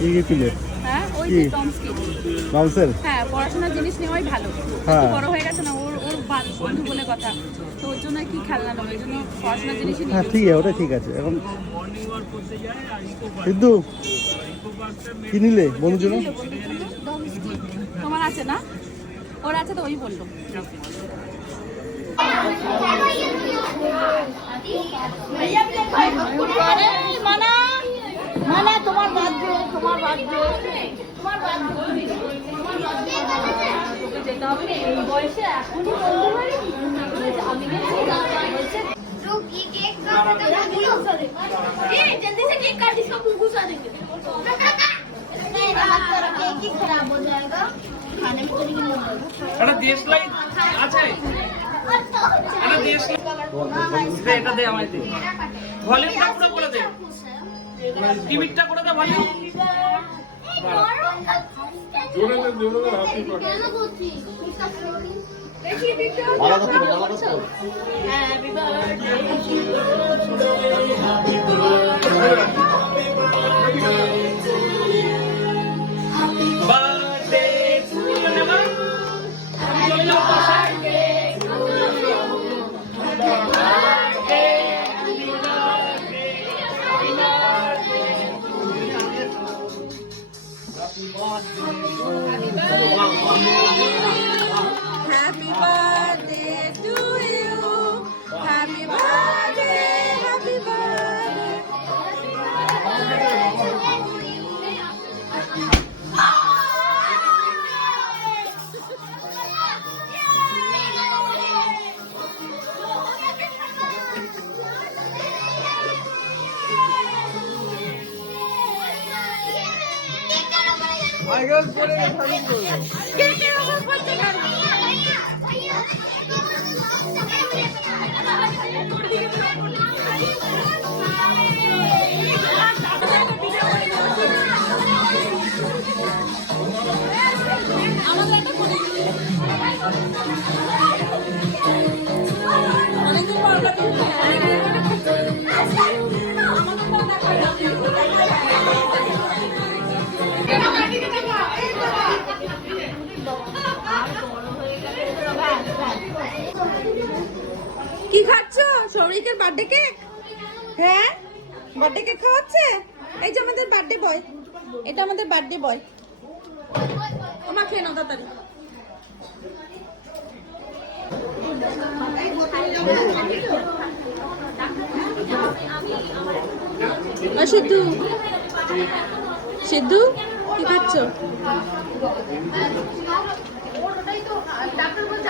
হ্যাঁ ওই যে টমস হ্যাঁ পড়াশোনার জিনিস নেওয়াই ভালো। বড় হয়ে গেছে না, ওর বন্ধু বলে কথা, তো ওর জন্য কি খেলনা নেবো, এই জন্য পড়াশোনার জিনিসই নিয়ে। হ্যাঁ ঠিক আছে, ওটা ঠিক আছে। এখন সিদ্ধু কি নিলে বন্ধুর জন্য? তোমার আছে না? ওর আছে তো, ওই বললো। মানা তোমার বার্থডে, তোমার বার্থডে, তোমার বার্থডে, তোকে যেতে হবে না এই বয়সে, এখনই বলতে পারি আমি जो केक काटता है वो गुस्सा दे ए जल्दी से केक काट, इसका मुंह गुस्सा देंगे नहीं हाथ पर केक ही खराब हो जाएगा, खाने में चली गई এটা দেশ লাই আছে, এটা দেশ দে, এটা দে আমায় দে, ভলিউমটা পুরো করে দে, টিভিটা করে দে ভলিউম। জোরে জোরে হ্যাপি বার্থডে। মালা কত মালা কত? Happy birthday birthday to you নেমা, আমি চলে যাব পাশে। Happy birthday to you. Happy birthday, happy birthday. আইগল করে খালি করো। কে কে আমার করতে পারবে? আমাদের একটা করে অনেকদিন পর কি খাচ্ছ? সৌরিকের বার্থডে কেক? হ্যাঁ বার্থডে কেক খাওয়াচ্ছে। এই যে আমাদের বার্থডে বয়, এটা আমাদের বার্থডে বয়। ওমা খেয়ে নাও তাড়াতাড়ি। সিদ্ধু সিদ্ধু কি খাচ্ছ? ডাক্তার বলছে